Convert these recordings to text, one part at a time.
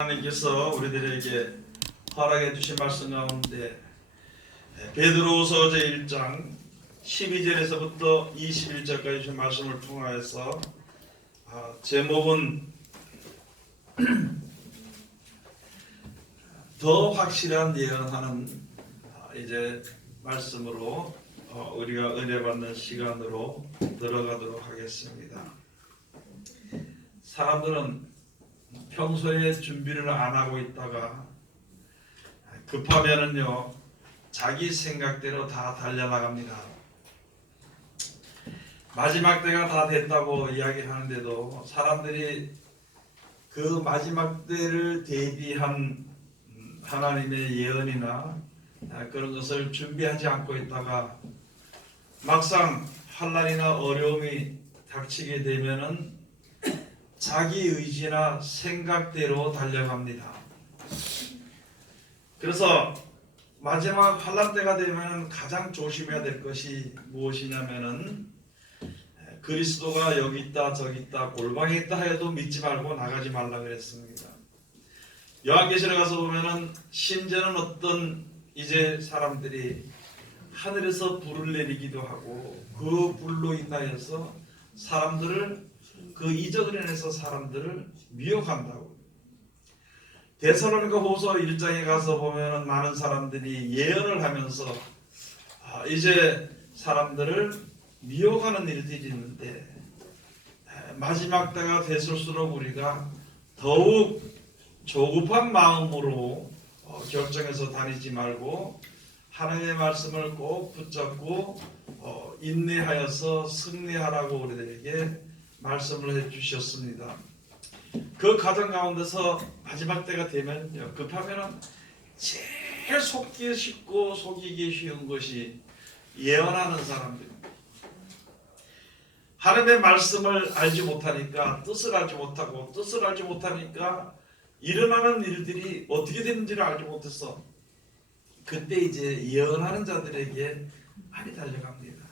하나님께서 우리들에게 허락해 주신 말씀 가운데 베드로후서 제1장 12절에서부터 21절까지 주신 말씀을 통하여서 제목은 더 확실한 예언하는 이제 말씀으로 우리가 은혜받는 시간으로 들어가도록 하겠습니다. 사람들은 평소에 준비를 안 하고 있다가 급하면은요 자기 생각대로 다 달려나갑니다. 마지막 때가 다 됐다고 이야기를 하는데도 사람들이 그 마지막 때를 대비한 하나님의 예언이나 그런 것을 준비하지 않고 있다가 막상 환난이나 어려움이 닥치게 되면은 자기 의지나 생각대로 달려갑니다. 그래서 마지막 환난 때가 되면 가장 조심해야 될 것이 무엇이냐면은 그리스도가 여기 있다 저기 있다 골방에 있다 해도 믿지 말고 나가지 말라 그랬습니다. 요한계시록 가서 보면은 심지어는 어떤 이제 사람들이 하늘에서 불을 내리기도 하고 그 불로 인하여서 사람들을 그 이적을 인해서 사람들을 미혹한다고. 데살로니가 후서 1장에 가서 보면은 많은 사람들이 예언을 하면서 이제 사람들을 미혹하는 일들이 있는데 마지막 때가 됐을수록 우리가 더욱 조급한 마음으로 결정해서 다니지 말고 하나님의 말씀을 꼭 붙잡고 인내하여서 승리하라고 우리들에게 말씀을 해주셨습니다. 그 과정 가운데서 마지막 때가 되면 급하면 제일 속기 쉽고 속이기 쉬운 것이 예언하는 사람들입니다. 하나님의 말씀을 알지 못하니까 뜻을 알지 못하고 뜻을 알지 못하니까 일어나는 일들이 어떻게 되는지를 알지 못해서 그때 이제 예언하는 자들에게 많이 달려갑니다.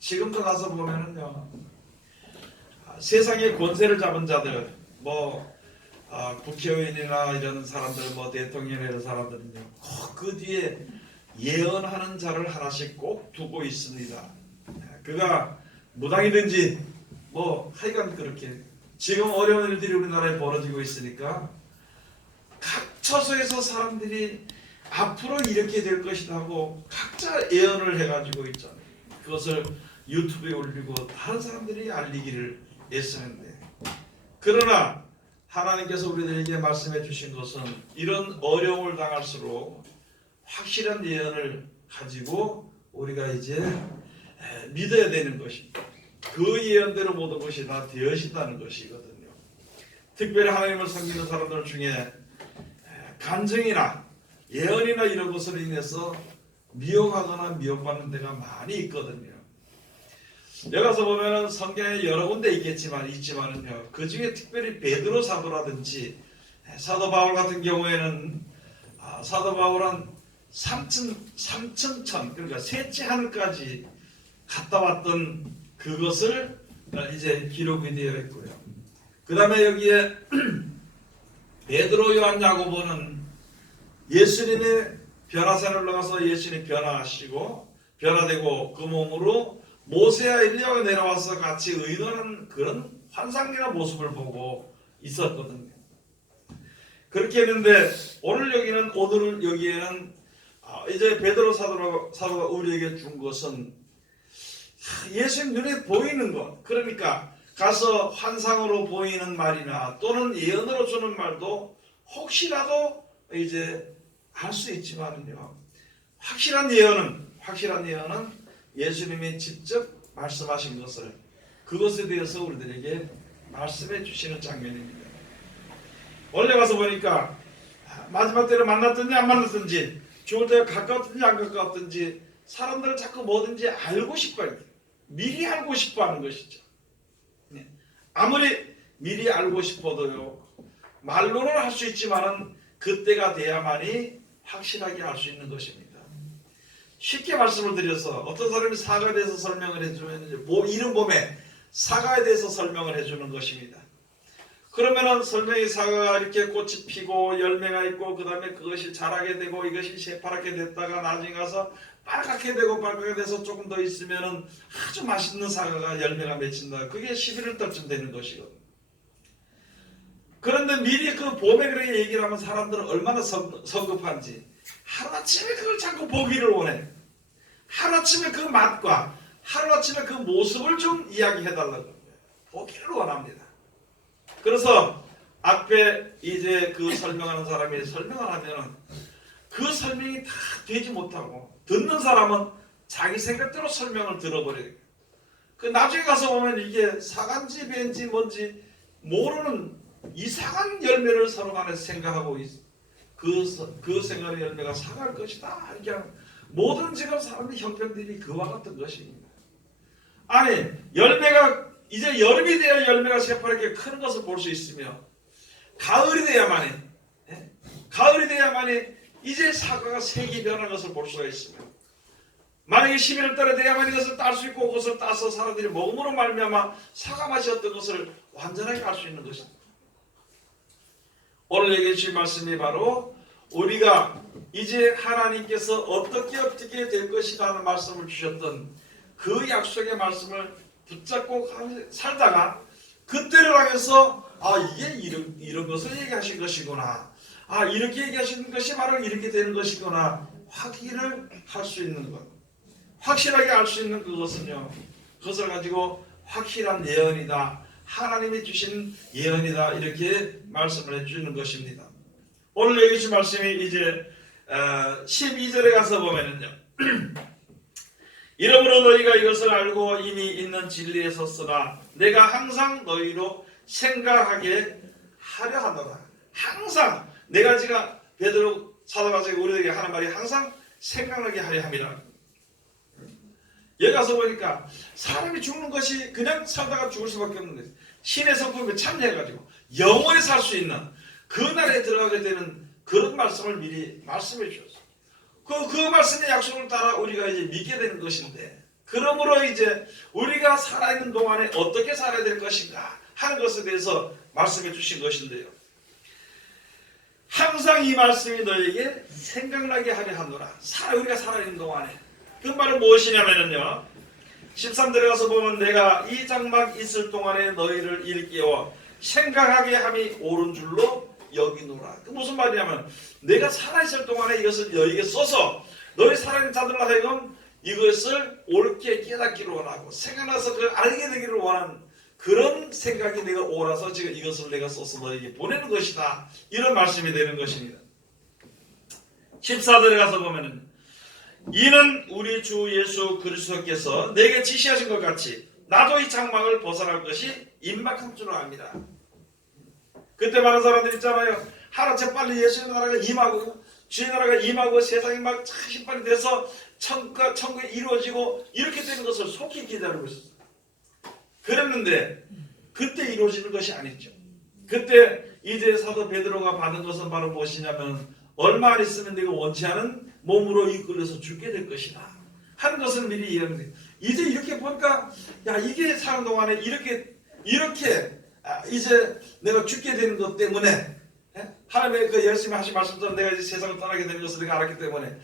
지금도 가서 보면은요 세상의 권세를 잡은 자들 국회의원이나 이런 사람들 대통령이나 이런 사람들은요 꼭 그 뒤에 예언하는 자를 하나씩 꼭 두고 있습니다. 그가 무당이든지 하여간 그렇게 지금 어려운 일들이 우리나라에 벌어지고 있으니까 각 처소에서 사람들이 앞으로 이렇게 될 것이다 하고 각자 예언을 해가지고 있잖아요. 그것을 유튜브에 올리고 다른 사람들이 알리기를 애쓰는데, 그러나 하나님께서 우리들에게 말씀해 주신 것은 이런 어려움을 당할수록 확실한 예언을 가지고 우리가 이제 믿어야 되는 것입니다. 그 예언대로 모든 것이 다 되어진다는 것이거든요. 특별히 하나님을 섬기는 사람들 중에 간증이나 예언이나 이런 것으로 인해서 미혹하거나 미혹받는 데가 많이 있거든요. 여기 가서 보면은 성경에 여러 군데 있지만은요 그 중에 특별히 베드로 사도라든지 사도 바울 같은 경우에는 사도 바울은 삼천천 그러니까 셋째 하늘까지 갔다 왔던 그것을 이제 기록이 되어 있고요. 그 다음에 여기에 베드로 요한 야고보는 예수님의 변화산을 나가서 예수님 변화하시고 변화되고 그 몸으로 모세와 엘리야가 내려와서 같이 의논하는 그런 환상이나 모습을 보고 있었거든요. 그렇게 했는데 오늘 여기에는 이제 베드로 사도가 우리에게 준 것은 예수님 눈에 보이는 것, 그러니까 가서 환상으로 보이는 말이나 또는 예언으로 주는 말도 혹시라도 이제 알 수 있지만은요 확실한 예언은 예수님이 직접 말씀하신 것을 그것에 대해서 우리들에게 말씀해 주시는 장면입니다. 원래 가서 보니까 마지막 때를 만났든지 안 만났든지 죽을 때가 가까웠든지 안 가까웠든지 사람들은 자꾸 뭐든지 알고 싶어요. 미리 알고 싶어 하는 것이죠. 아무리 미리 알고 싶어도요 말로는 할 수 있지만은 그때가 돼야만이 확실하게 알 수 있는 것입니다. 쉽게 말씀을 드려서 어떤 사람이 사과에 대해서 설명을 해주면 이름 봄에 사과에 대해서 설명을 해주는 것입니다. 그러면은 설명이 사과가 이렇게 꽃이 피고 열매가 있고 그 다음에 그것이 자라게 되고 이것이 새파랗게 됐다가 나중에 가서 빨갛게 되고 빨갛게 돼서 조금 더 있으면은 아주 맛있는 사과가 열매가 맺힌다. 그게 11월 달쯤 되는 것이거든요. 그런데 미리 그 봄에 그렇게 얘기를 하면 사람들은 얼마나 성급한지 하루아침에 그걸 자꾸 보기를 원해. 하루아침에 그 맛과 하루아침에 그 모습을 좀 이야기해달라고 합니다. 보기를 원합니다. 그래서 앞에 이제 그 설명하는 사람이 설명을 하면은 그 설명이 다 되지 못하고 듣는 사람은 자기 생각대로 설명을 들어버려요. 그 나중에 가서 보면 이게 사간지 벤지 뭔지 모르는 이상한 열매를 서로 간에 생각하고 그 생각의 열매가 사갈 것이다. 그냥 모든 지금 사람의 형편들이 그와 같은 것입니다. 아니 열매가 이제 여름이 되어 열매가 새파랗게 크는 것을 볼 수 있으며 가을이 돼야만이 이제 사과가 색이 변한 것을 볼 수가 있으며 만약에 11월 달에 돼야만 이것을 딸 수 있고 그것을 따서 사람들이 먹음으로 말미암아 사과 맛이 어떤 것을 완전하게 알 수 있는 것입니다. 오늘 얘기해 주신 말씀이 바로 우리가 이제 하나님께서 어떻게 될 것이다 하는 말씀을 주셨던 그 약속의 말씀을 붙잡고 살다가 그때를 향해서 이게 이런 것을 얘기하신 것이구나, 이렇게 얘기하시는 것이 바로 이렇게 되는 것이구나 확인을 할 수 있는 것, 확실하게 알 수 있는 그것은요, 그것을 가지고 확실한 예언이다, 하나님이 주신 예언이다, 이렇게 말씀을 해주는 것입니다. 오늘 얘기해 주신 말씀이 이제 12절에 가서 보면은요 이러므로 너희가 이것을 알고 이미 있는 진리에 섰으나 내가 항상 너희로 생각하게 하려 하노라. 항상 내가 지금 베드로 사도가서 우리에게 하는 말이 항상 생각나게 하려 함이라. 여기 가서 보니까 사람이 죽는 것이 그냥 살다가 죽을 수밖에 없는 거예요. 신의 성품에 참여해가지고 영원히 살 수 있는 그 날에 들어가게 되는 그런 말씀을 미리 말씀해 주셨어요. 그 말씀의 약속을 따라 우리가 이제 믿게 되는 것인데, 그러므로 이제 우리가 살아있는 동안에 어떻게 살아야 될 것인가 하는 것에 대해서 말씀해 주신 것인데요. 항상 이 말씀이 너에게 생각나게 하려 하노라. 우리가 살아있는 동안에. 그 말은 무엇이냐면요, 13절에 가서 보면 내가 이 장막 있을 동안에 너희를 일깨워 생각하게 함이 옳은 줄로 여기노라. 그 무슨 말이냐면 내가 살아있을 동안에 이것을 너희에게 써서 너희 살아있는 자들로 하여금 이것을 옳게 깨닫기를 원하고 생각나서 그걸 알게 되기를 원하는 그런 생각이 내가 옳아서 지금 이것을 내가 써서 너희에게 보내는 것이다. 이런 말씀이 되는 것입니다. 14절에 가서 보면은 이는 우리 주 예수 그리스도께서 내게 지시하신 것 같이 나도 이 장막을 벗어날 것이 임박한 줄 압니다. 그때 많은 사람들 있잖아요. 하루째 빨리 예수의 나라가 임하고 주의 나라가 임하고 세상이 막 신발이 돼서 천국에 이루어지고 이렇게 되는 것을 속히 기다리고 있었어요. 그랬는데 그때 이루어지는 것이 아니죠. 그때 이제 사도 베드로가 받은 것은 바로 무엇이냐면 얼마 안 있으면 내가 원치 않은 몸으로 이끌려서 죽게 될 것이다 하는 것을 미리 이해합니다. 이제 이렇게 보니까 이게 사는 동안에 이렇게 이제 내가 죽게 되는 것 때문에 하나님의 그 열심히 하신 말씀처럼 내가 이제 세상을 떠나게 되는 것을 내가 알았기 때문에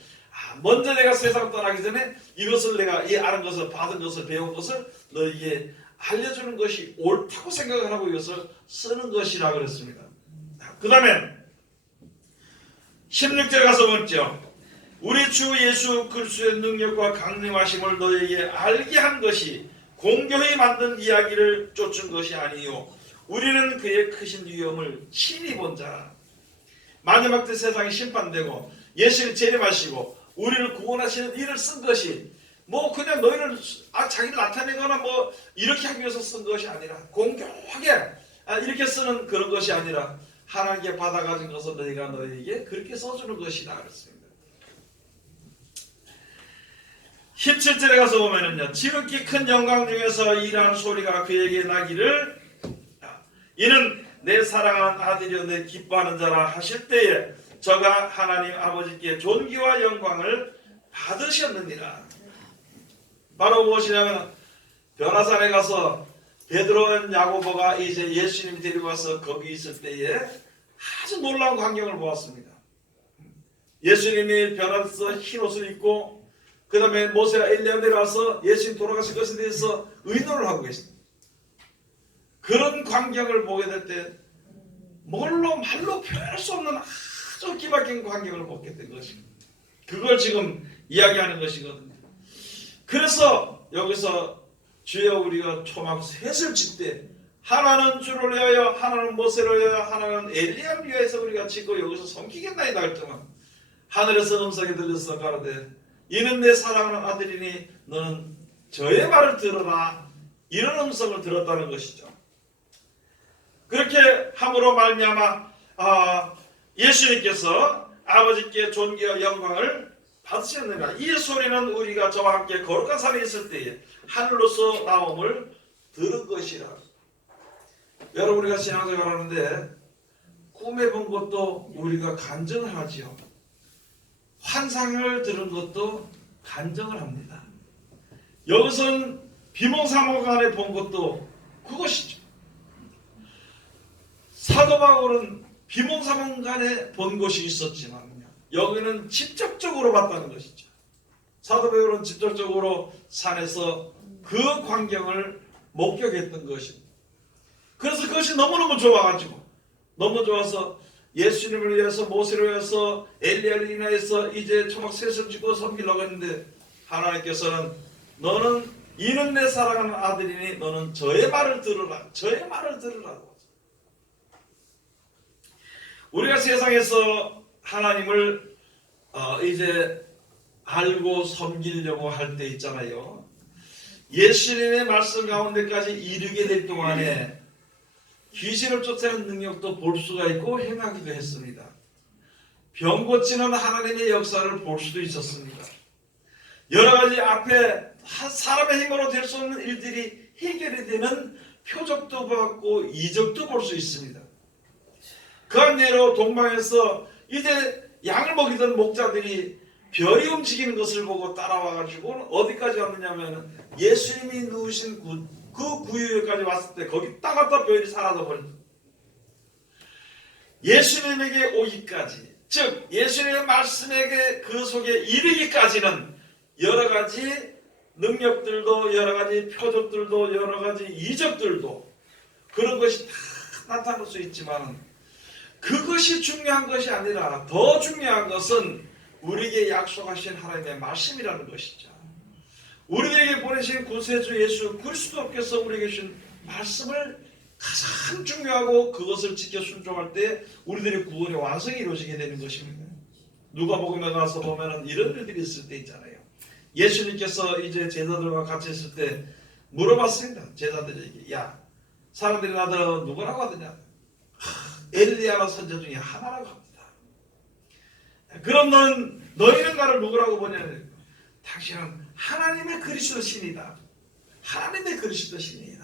먼저 내가 세상을 떠나기 전에 이것을 내가 이 아는 것을 받은 것을 배운 것을 너에게 알려주는 것이 옳다고 생각을 하고 이것을 쓰는 것이라 그랬습니다. 그 다음에 16절 가서 보죠. 우리 주 예수 그리스도의 능력과 강림하심을 너에게 알게 한 것이 공교히 만든 이야기를 쫓은 것이 아니요 우리는 그의 크신 위엄을 친히 본 자라. 마지막 때 세상이 심판되고 예수를 재림하시고 우리를 구원하시는 일을 쓴 것이 그냥 너희를 자기를 나타내거나 이렇게 하기 위해서 쓴 것이 아니라 공교하게 이렇게 쓰는 그런 것이 아니라 하나님께 받아가진 것을 너희가 너희에게 그렇게 써주는 것이다 그랬습니다. 17절에 가서 보면은요, 지극히 큰 영광 중에서 이러한 소리가 그에게 나기를 이는 내 사랑하는 아들이여 내 기뻐하는 자라 하실 때에 저가 하나님 아버지께 존귀와 영광을 받으셨느니라. 바로 무엇이냐면 변화산에 가서 베드로와 야고보가 이제 예수님이 데리고 와서 거기 있을 때에 아주 놀라운 광경을 보았습니다. 예수님이 변화돼서 흰 옷을 입고 그 다음에 모세와 엘리야 내려와서 예수님 돌아가실 것에 대해서 의논을 하고 계십니다. 그런 광경을 보게 될 때 말로 표현할 수 없는 아주 기막힌 광경을 보게 된 것입니다. 그걸 지금 이야기하는 것이거든요. 그래서 여기서 주여 우리가 초막 셋을 칠 때 하나는 주를 위하여 하나는 모세를 위하여 하나는 엘리야를 위하여서 우리가 짓고 여기서 섬기겠나이다 할 때만 하늘에서 음성이 들려서 가로되 이는 내 사랑하는 아들이니 너는 저의 말을 들어라 이런 음성을 들었다는 것이죠. 그렇게 함으로 말미암아 예수님께서 아버지께 존귀와 영광을 받으셨느니라. 이 소리는 우리가 저와 함께 거룩한 산에 있을 때에 하늘로서 나옴을 들은 것이라. 여러분 우리가 신앙생활 하는데 꿈에 본 것도 우리가 간증을 하지요. 환상을 들은 것도 간증을 합니다. 여기서는 비몽사몽간에 본 것도 그것이죠. 사도 바울은 비몽사몽간에 본 것이 있었지만 여기는 직접적으로 봤다는 것이죠. 사도 바울은 직접적으로 산에서 그 광경을 목격했던 것입니다. 그래서 그것이 너무너무 좋아가지고 너무 좋아서 예수님을 위해서 모세를 위해서 엘리야를 인하여서 이제 초막 셋을 짓고 섬기려고 했는데 하나님께서는 너는 이는 내 사랑하는 아들이니 너는 저의 말을 들으라. 저의 말을 들으라고. 우리가 세상에서 하나님을 이제 알고 섬기려고 할 때 있잖아요. 예수님의 말씀 가운데까지 이르게 될 동안에 귀신을 쫓아내는 능력도 볼 수가 있고 행하기도 했습니다. 병 고치는 하나님의 역사를 볼 수도 있었습니다. 여러 가지 앞에 사람의 힘으로 될 수 없는 일들이 해결이 되는 표적도 받고 이적도 볼 수 있습니다. 그한 예로 동방에서 이제 양을 먹이던 목자들이 별이 움직이는 것을 보고 따라와가지고 어디까지 왔느냐면 예수님이 누우신 그 구유에까지 왔을 때 거기 딱 왔다 별이 사라져버렸다. 예수님에게 오기까지, 즉 예수님의 말씀에게 그 속에 이르기까지는 여러 가지 능력들도 여러 가지 표적들도 여러 가지 이적들도 그런 것이 다 나타날 수 있지만 그것이 중요한 것이 아니라 더 중요한 것은 우리에게 약속하신 하나님의 말씀이라는 것이죠. 우리에게 보내신 구세주 예수 그리스도께서 우리에게 주신 말씀을 가장 중요하고 그것을 지켜 순종할 때 우리들의 구원의 완성이 이루어지게 되는 것입니다. 누가복음에 가서 보면은 이런 일들이 있을 때 있잖아요. 예수님께서 이제 제자들과 같이 있을 때 물어봤습니다. 제자들에게 야 사람들이 나더러 누구라고 하더냐? 엘리야나 선지 중에 하나라고 합니다. 그럼 너희는 나를 누구라고 보냐면 당신은 하나님의 그리스도 신이다. 하나님의 그리스도 신이다.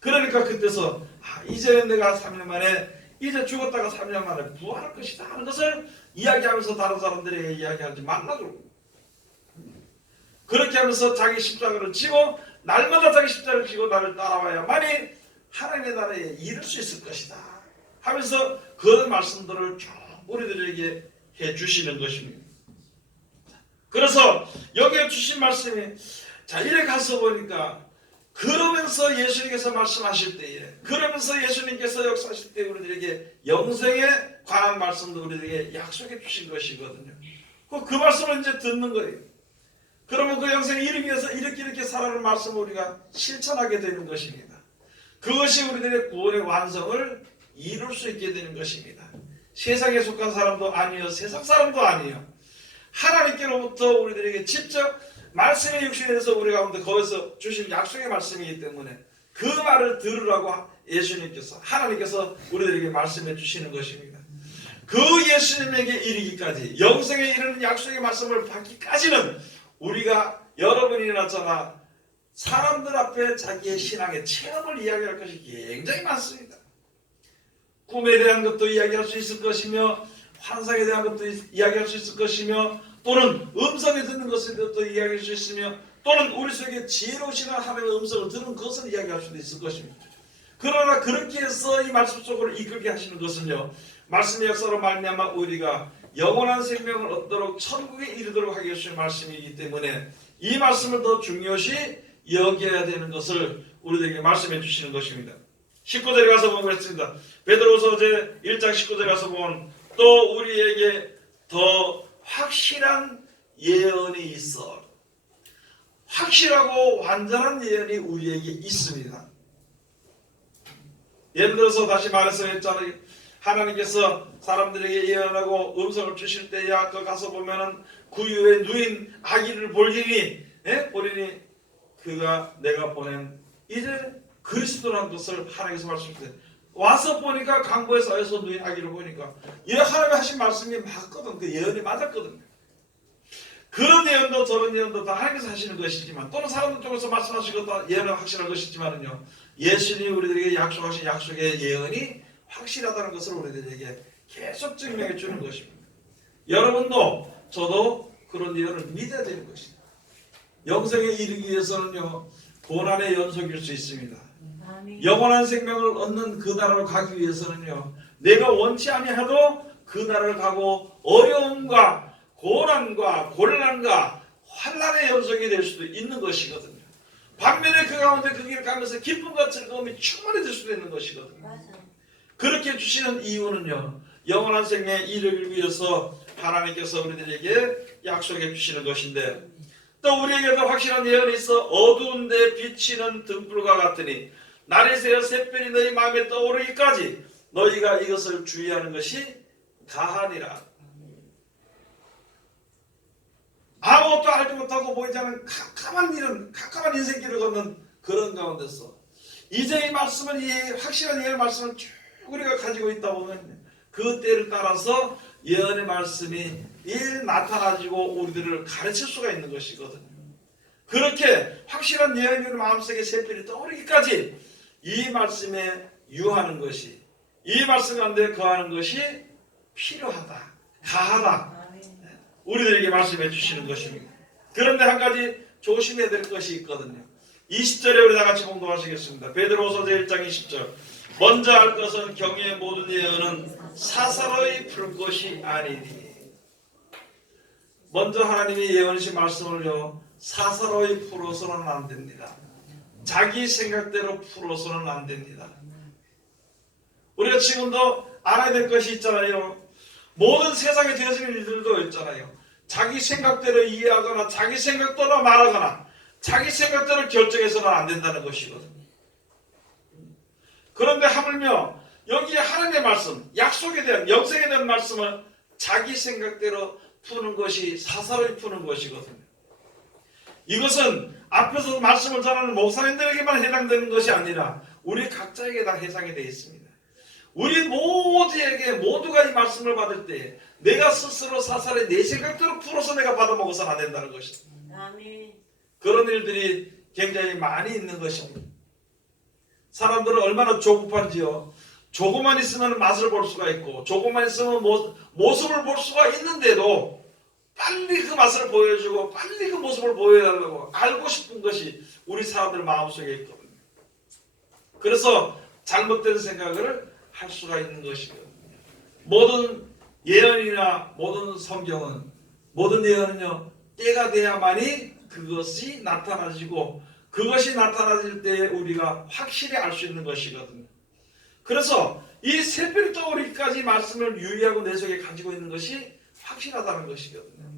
그러니까 그때서 이제는 내가 3년 만에 이제 죽었다가 3년 만에 부활할 것이다 하는 것을 이야기하면서 다른 사람들에게 이야기하지 말라고. 그렇게 하면서 자기 십자가를 지고 날마다 자기 십자가를 지고 나를 따라와야만이 하나님의 나라에 이를 수 있을 것이다 하면서 그 말씀들을 쭉 우리들에게 해주시는 것입니다. 그래서 여기에 주신 말씀이 자 이래 가서 보니까 그러면서 예수님께서 말씀하실 때에 그러면서 예수님께서 역사하실 때 우리들에게 영생에 관한 말씀도 우리들에게 약속해 주신 것이거든요. 그 말씀을 이제 듣는 거예요. 그러면 그 영생에 이르기 위해서 이렇게 살아가는 말씀을 우리가 실천하게 되는 것입니다. 그것이 우리들의 구원의 완성을 이룰 수 있게 되는 것입니다. 세상에 속한 사람도 아니요 세상 사람도 아니요 하나님께로부터 우리들에게 직접 말씀의 육신에 대해서 우리 가운데 거기서 주신 약속의 말씀이기 때문에 그 말을 들으라고 예수님께서 하나님께서 우리들에게 말씀해 주시는 것입니다. 그 예수님에게 이르기까지 영생에 이르는 약속의 말씀을 받기까지는 우리가 여러분이나 저나 사람들 앞에 자기의 신앙의 체험을 이야기할 것이 굉장히 많습니다. 꿈에 대한 것도 이야기할 수 있을 것이며 환상에 대한 것도 이야기할 수 있을 것이며 또는 음성이 듣는 것에 대해서 이야기할 수 있으며 또는 우리 속에 지혜로우신 하나님의 음성을 들은 것을 이야기할 수도 있을 것입니다. 그러나 그렇게 해서 이 말씀 속으로 이끌게 하시는 것은요, 말씀의 역사로 말미암아 우리가 영원한 생명을 얻도록 천국에 이르도록 하기 위해 말씀이기 때문에 이 말씀을 더 중요시 여겨야 되는 것을 우리들에게 말씀해 주시는 것입니다. 19절에 가서 보면 그랬습니다. 베드로서 제 1장 19절에 가서 보면 또 우리에게 더 확실한 예언이 있어. 확실하고 완전한 예언이 우리에게 있습니다. 예를 들어서 다시 말해서 했잖아요. 하나님께서 사람들에게 예언하고 음성을 주실 때야 그 가서 보면은 그 위에 누인 아기를 보리니 그가 내가 보낸 이제 그리스도라는 것을 하나님께서 말씀하셨어요. 와서 보니까 강보에 쌓여서 누인 아기를 보니까 하나님이 하신 말씀이 맞거든. 그 예언이 맞았거든요. 그런 예언도 저런 예언도 다 하나님께서 하시는 것이지만 또는 사람들 쪽에서 말씀하신 것도 예언은 확실한 것이지만은요, 예수님이 우리들에게 약속하신 약속의 예언이 확실하다는 것을 우리들에게 계속 증명해 주는 것입니다. 여러분도 저도 그런 예언을 믿어야 되는 것입니다. 영생에 이르기 위해서는요, 고난의 연속일 수 있습니다. 영원한 생명을 얻는 그 나라로 가기 위해서는요, 내가 원치 아니하도 그 나라를 가고 어려움과 고난과 곤란과 환난의 연속이 될 수도 있는 것이거든요. 반면에 그 가운데 그 길을 가면서 기쁨과 즐거움이 충만해질 수도 있는 것이거든요. 맞아. 그렇게 주시는 이유는요, 영원한 생명에 이르기 위해서 하나님께서 우리들에게 약속해 주시는 것인데, 또 우리에게도 확실한 예언이 있어 어두운 데 비치는 등불과 같으니 날이 새어 샛별이 너희 마음에 떠오르기까지 너희가 이것을 주의하는 것이 가하니라. 아무것도 알지 못하고 보이지 않는 캄캄한 인생길을 걷는 그런 가운데서 이제 이 말씀을, 이 확실한 예언의 말씀을 쭉 우리가 가지고 있다 보면 그 때를 따라서 예언의 말씀이 나타나지고 우리들을 가르칠 수가 있는 것이거든요. 그렇게 확실한 예언이 우리 마음속에 샛별이 떠오르기까지 이 말씀에 유하는 것이, 이 말씀 가운데 거하는 것이 필요하다, 가하다, 우리들에게 말씀해 주시는 것입니다. 그런데 한 가지 조심해야 될 것이 있거든요. 20절에 우리 다 같이 공동하시겠습니다. 베드로서 제1장 20절. 먼저 알 것은 경외의 모든 예언은 사사로이 풀 것이 아니니. 먼저 하나님이 예언하신 말씀을요, 사사로이 풀어서는 안 됩니다. 자기 생각대로 풀어서는 안 됩니다. 우리가 지금도 알아야 될 것이 있잖아요. 모든 세상에 되어지는 일들도 있잖아요. 자기 생각대로 이해하거나 자기 생각대로 말하거나 자기 생각대로 결정해서는 안 된다는 것이거든요. 그런데 하물며 여기에 하나님의 말씀, 약속에 대한, 영생에 대한 말씀을 자기 생각대로 푸는 것이 사사로이 푸는 것이거든요. 이것은 앞에서 말씀을 전하는 목사님들에게만 해당되는 것이 아니라 우리 각자에게 다 해당이 되어 있습니다. 우리 모두에게, 모두가 이 말씀을 받을 때 내가 스스로 사사로이 내 생각대로 풀어서 내가 받아먹어서는 안 된다는 것입니다. 아멘. 그런 일들이 굉장히 많이 있는 것입니다. 사람들은 얼마나 조급한지요. 조금만 있으면 맛을 볼 수가 있고 조금만 있으면 모습을 볼 수가 있는데도 빨리 그 맛을 보여주고 빨리 그 모습을 보여달라고 알고 싶은 것이 우리 사람들 마음속에 있거든요. 그래서 잘못된 생각을 할 수가 있는 것이거든요. 모든 예언이나 모든 성경은, 모든 예언은요, 때가 돼야만이 그것이 나타나지고 그것이 나타나질 때 우리가 확실히 알 수 있는 것이거든요. 그래서 이 샛별이 떠오르기까지 말씀을 유의하고 내 속에 가지고 있는 것이 확실하다는 것이거든요.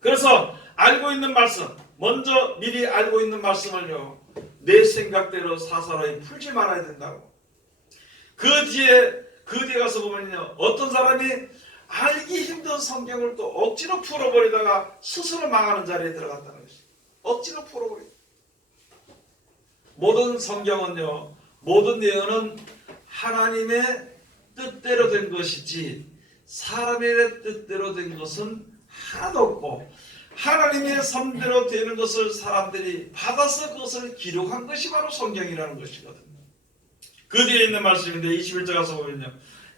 그래서 알고 있는 말씀, 먼저 미리 알고 있는 말씀을요, 내 생각대로 사사로이 풀지 말아야 된다고. 그 뒤에 가서 보면요, 어떤 사람이 알기 힘든 성경을 또 억지로 풀어버리다가 스스로 망하는 자리에 들어갔다는 것입니다. 억지로 풀어버리다. 모든 성경은요, 모든 예언은 하나님의 뜻대로 된 것이지 사람의 뜻대로 된 것은 하나도 없고, 하나님의 삶대로 되는 것을 사람들이 받아서 그것을 기록한 것이 바로 성경이라는 것이거든요. 그 뒤에 있는 말씀인데 21절 가서 보면요,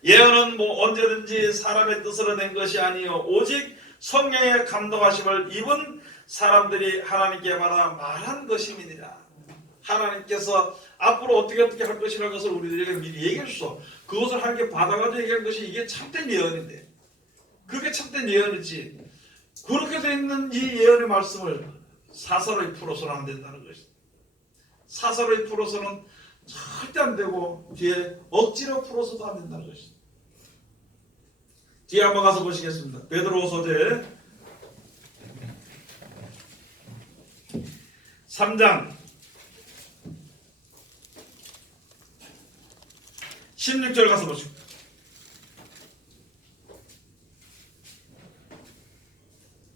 예언은 뭐 언제든지 사람의 뜻으로 낸 것이 아니요 오직 성령의 감동하심을 입은 사람들이 하나님께 받아 말한 것임이니라. 하나님께서 앞으로 어떻게 할 것이라는 것을 우리들에게 미리 얘기해 주소. 그것을 하나님께 받아가지고 얘기한 것이 이게 참된 예언인데, 그게 참된 예언이지. 그렇게 되어 있는 이 예언의 말씀을 사사로이 풀어서는 안 된다는 것이다. 사사로이 풀어서는 절대 안 되고 뒤에 억지로 풀어서도 안 된다는 것이다. 뒤에 한번 가서 보시겠습니다. 베드로후서제 3장 16절 가서 보시고,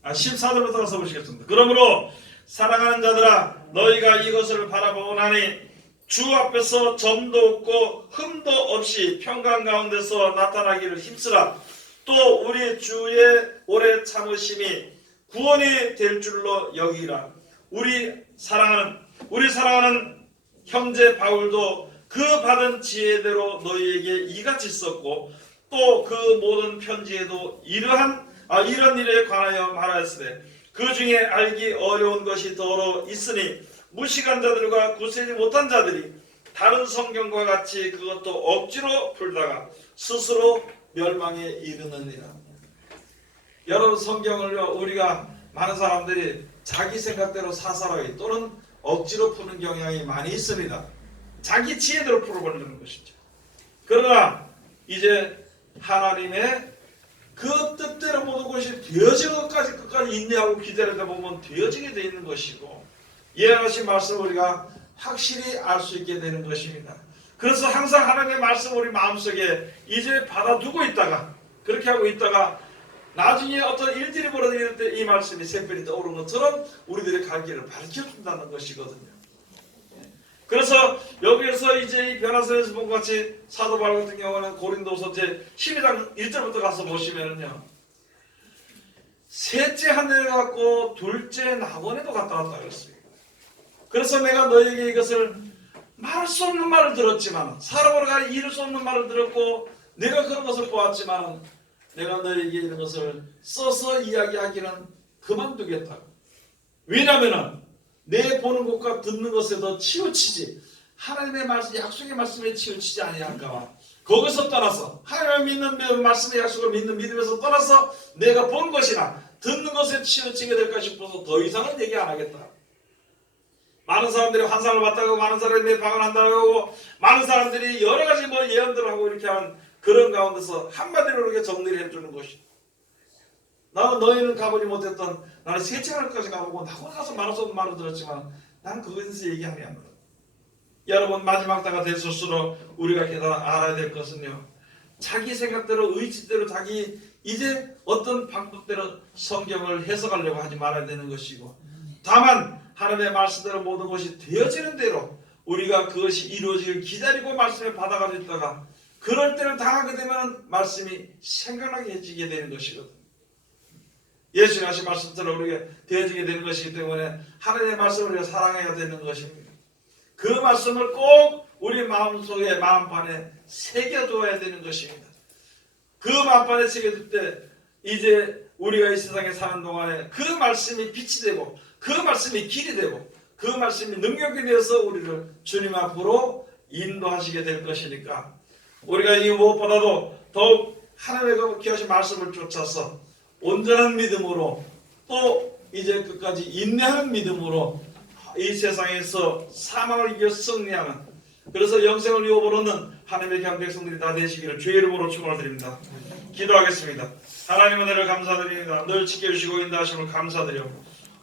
14절부터 가서 보시겠습니다. 그러므로 사랑하는 자들아 너희가 이것을 바라보나니 주 앞에서 점도 없고 흠도 없이 평강 가운데서 나타나기를 힘쓰라. 또 우리 주의 오래 참으심이 구원이 될 줄로 여기라. 우리 사랑하는 형제 바울도 그 받은 지혜대로 너희에게 이같이 썼고 또 그 모든 편지에도 이런 일에 관하여 말하였으되 그 중에 알기 어려운 것이 더러 있으니 무식한 자들과 굳세지 못한 자들이 다른 성경과 같이 그것도 억지로 풀다가 스스로 멸망에 이르느니라. 여러분, 성경을 우리가 많은 사람들이 자기 생각대로 사사로이 또는 억지로 푸는 경향이 많이 있습니다. 자기 지혜대로 풀어버리는 것이죠. 그러나 이제 하나님의 그 뜻대로 모든 것이 되어진 것까지 끝까지 인내하고 기다리다 보면 되어지게 되어 있는 것이고, 예언하신 말씀을 우리가 확실히 알 수 있게 되는 것입니다. 그래서 항상 하나님의 말씀을 우리 마음속에 이제 받아두고 있다가, 그렇게 하고 있다가 나중에 어떤 일들이 벌어질 때 이 말씀이 새별이 떠오르는 것처럼 우리들의 갈 길을 밝혀준다는 것이거든요. 그래서 여기에서 이제 이 변화서에서 본 것 같이 사도 바울 같은 경우는 고린도서 제 12장 1절부터 가서 보시면은요, 셋째 하늘에 갔고 둘째 낙원에도 갔다 왔다 그랬어요. 그래서 내가 너에게 이것을 말할 수 없는 말을 들었지만, 사람으로 가리 이룰 수 없는 말을 들었고 내가 그런 것을 보았지만 내가 너에게 이런 것을 써서 이야기하기는 그만두겠다. 왜냐하면 내 보는 것과 듣는 것에 더 치우치지 하나님의 말씀, 약속의 말씀에 치우치지 아니할까봐 거기서 떠나서 하나님을 믿는 말씀의 약속을 믿는 믿음에서 떠나서 내가 본 것이나 듣는 것에 치우치게 될까 싶어서 더 이상은 얘기 안 하겠다. 많은 사람들이 환상을 봤다고, 많은 사람들이 내 방을 한다고 하고, 많은 사람들이 여러 가지 예언들을 하고 이렇게 하는 그런 가운데서 한마디로 이렇게 정리를 해주는 것이, 나는 너희는 가보지 못했던, 나는 셋째 하늘까지 가보고 나고 가서 말할 수 없는 말을 들었지만 나는 그것에 대해서 얘기하는 게 아니야. 여러분, 마지막 때가 됐을수록 우리가 알아야 될 것은요, 자기 생각대로 의지대로 자기 이제 어떤 방법대로 성경을 해석하려고 하지 말아야 되는 것이고, 다만 하나님의 말씀대로 모든 것이 되어지는 대로 우리가 그것이 이루어지길 기다리고 말씀을 받아가지고 있다가 그럴 때를 당하게 되면 말씀이 생각나게 해지게 되는 것이거든. 예수님 하신 말씀대로 우리가 되어지게 되는 것이기 때문에 하나님의 말씀을 우리가 사랑해야 되는 것입니다. 그 말씀을 꼭 우리 마음속에, 마음판에 새겨두어야 되는 것입니다. 그 마음판에 새겨둘 때 이제 우리가 이 세상에 사는 동안에 그 말씀이 빛이 되고 그 말씀이 길이 되고 그 말씀이 능력이 되어서 우리를 주님 앞으로 인도하시게 될 것이니까 우리가 이 무엇보다도 더욱 하나님의 귀하신 말씀을 쫓아서 온전한 믿음으로 또 이제 끝까지 인내하는 믿음으로 이 세상에서 사망을 이겨 승리하는, 그래서 영생을 이어보는 하나님의 귀한 백성들이 다 되시기를 주의 이름으로 축원드립니다. 기도하겠습니다. 하나님 은혜를 감사드립니다. 늘 지켜주시고 인도하심을 감사드려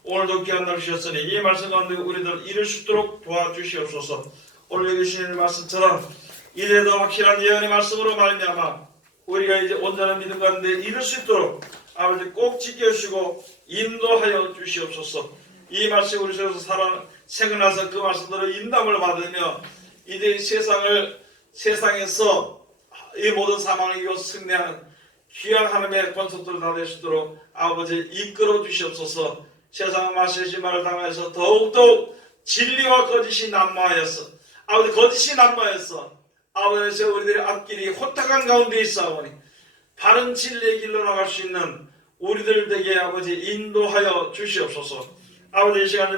오늘도 귀한 날 주셨으니 이 말씀 가운데 우리들 이룰 수 있도록 도와주시옵소서. 오늘 여기 주시는 말씀처럼 이제 더 확실한 예언의 말씀으로 말미암아 우리가 이제 온전한 믿음 가운데 이룰 수 있도록 아버지 꼭 지켜주시고 인도하여 주시옵소서. 이 말씀 우리 속에서 생각나서 그 말씀대로 인담을 받으며 이제 세상에서 이 모든 사망을 이겨 승리하는 귀한 하나님의 권속들 다 되시도록 아버지 이끌어 주시옵소서. 세상 마시지 말을 당하여서 더욱더욱 진리와 거짓이 난무하여서 아버지 거짓이 난무하여서 아버지 우리들의 앞길이 혼탁한 가운데 있사오니 바른 진리의 길로 나갈 수 있는 우리들 되게 아버지 인도하여 주시옵소서. 아버지 이 시간에